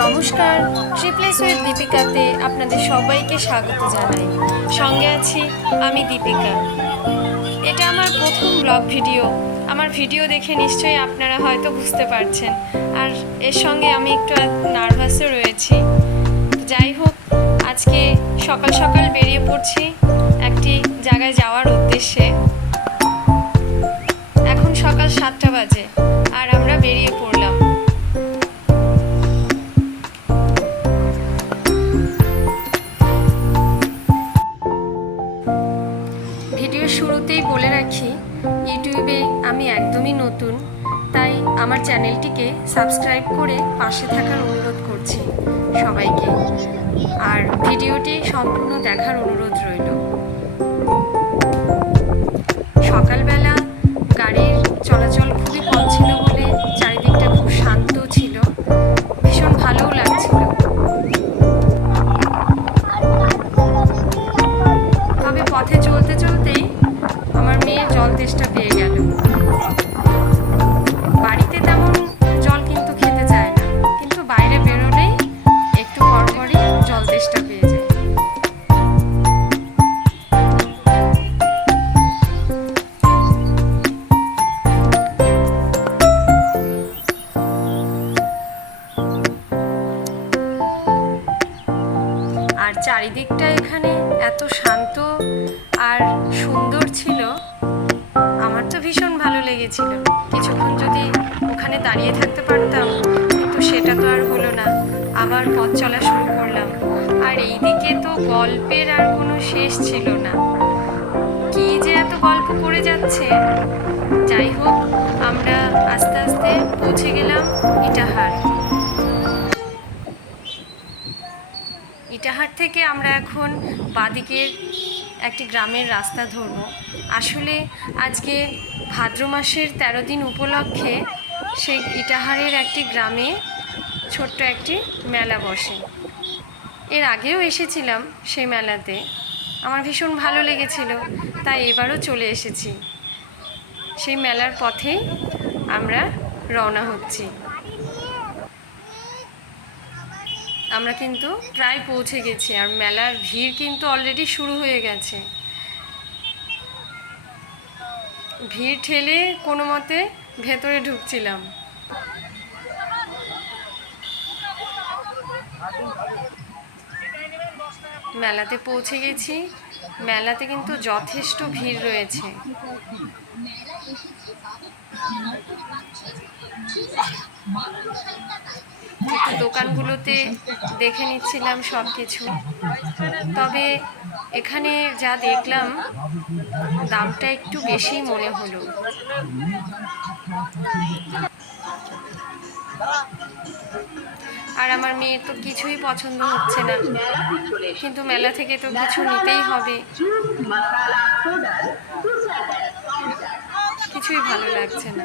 নমস্কার। ট্রিপ্লেস উইথ দীপিকাতে আপনাদের সবাইকে স্বাগত জানাই। সঙ্গে আছি আমি দীপিকা। এটা আমার প্রথম ব্লগ ভিডিও। আমার ভিডিও দেখে নিশ্চয়ই আপনারা হয়তো বুঝতে পারছেন। আর এর সঙ্গে আমি একটু নার্ভাসও রয়েছি। যাই হোক, আজকে সকাল সকাল বেরিয়ে পড়ছি একটি জায়গায় যাওয়ার উদ্দেশ্যে। এখন সকাল সাতটা বাজে। নতুন, তাই আমার চ্যানেলটিকে সাবস্ক্রাইব করে পাশে থাকার অনুরোধ করছি সবাইকে। আর ভিডিওটি সম্পূর্ণ দেখার অনুরোধ রইল। সকালবেলা গাড়ির চলাচল খুবই কম ছিল বলে চারিদিকটা খুব শান্ত ছিল। ভীষণ ভালোও লাগছিল। তবে পথে চলতে চলতেই আমার মেয়ে জল তেষ্টা পেয়ে গেল। চারিদিকটা এখানে এত শান্ত আর সুন্দর ছিল, আমার তো ভীষণ ভালো লেগেছিল। কিছুক্ষণ যদি ওখানে দাঁড়িয়ে থাকতে পারতাম, কিন্তু সেটা তো আর হলো না। আবার পথ চলা শুরু করলাম। আর এইদিকে তো গল্পের আর কোনো শেষ ছিল না। কি যে এত গল্প করে যাচ্ছে? যাই হোক, আমরা আস্তে আস্তে পৌঁছে গেলাম ইটাহার। ইটাহার থেকে আমরা এখন বাদিকের একটি গ্রামের রাস্তা ধরব। আসলে আজকে ভাদ্র মাসের তেরো দিন উপলক্ষে সেই ইটাহারের একটি গ্রামে ছোট্ট একটি মেলা বসে। এর আগেও এসেছিলাম সেই মেলাতে। আমার ভীষণ ভালো লেগেছিল, তাই এবারও চলে এসেছি। সেই মেলার পথেই আমরা রওনা হচ্ছি। আমরা কিন্তু প্রায় পৌঁছে গেছি আর মেলার ভিড় কিন্তু অলরেডি শুরু হয়ে গেছে। ভিড় ঠেলে কোনো মতে ভেতরে ঢুকছিলাম। মেলাতে পৌঁছে গেছি। মেলাতে কিন্তু যথেষ্ট ভিড় রয়েছে। দোকানগুলোতে দেখে নিচ্ছিলাম সব কিছু তবে এখানে যা দেখলাম, দামটা একটু বেশি মনে হলো। আর আমার মেয়ের তো কিছুই পছন্দ হচ্ছে না। কিন্তু মেলা থেকে তো কিছু নিতেই হবে। কিছুই ভালো লাগছে না।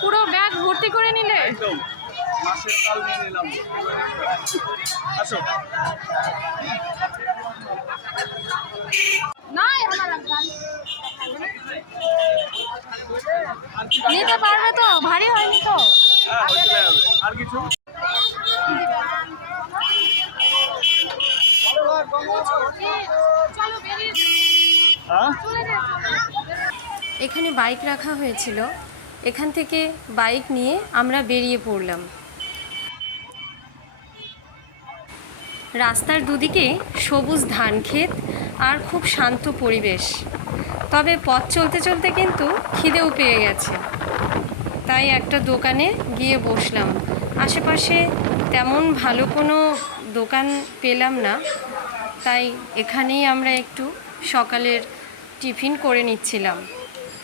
পুরো ব্যাগ ভর্তি করে নিলে? একদম। মাছের তাল নিয়ে নিলাম। আসো। নিতে পারবে তো ভারী হয়নি তো। হ্যাঁ হয়ে আর কিছু? হ্যাঁ? এখানে বাইক রাখা হয়েছিল। এখান থেকে বাইক নিয়ে আমরা বেরিয়ে পড়লাম। রাস্তার দুদিকে সবুজ ধান ক্ষেত আর খুব শান্ত পরিবেশ। তবে পথ চলতে চলতে কিন্তু খিদেও পেয়ে গেছে। তাই একটা দোকানে গিয়ে বসলাম। আশেপাশে তেমন ভালো কোনো দোকান পেলাম না। তাই এখানেই আমরা একটু সকালের টিফিন করে নিচ্ছিলাম।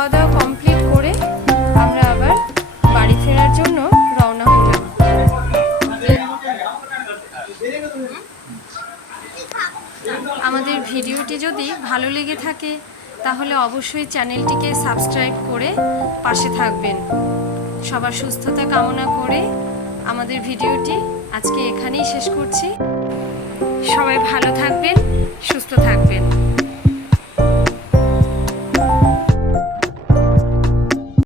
খাওয়া দাওয়া কমপ্লিট করে আমরা আবার বাড়ি ফেরার জন্য রওনা হলাম। আমাদের ভিডিওটি যদি ভালো লেগে থাকে, তাহলে অবশ্যই চ্যানেলটিকে সাবস্ক্রাইব করে পাশে থাকবেন। সবার সুস্থতা কামনা করে আমাদের ভিডিওটি আজকে এখানেই শেষ করছি। সবাই ভালো থাকবেন, সুস্থ থাকবেন।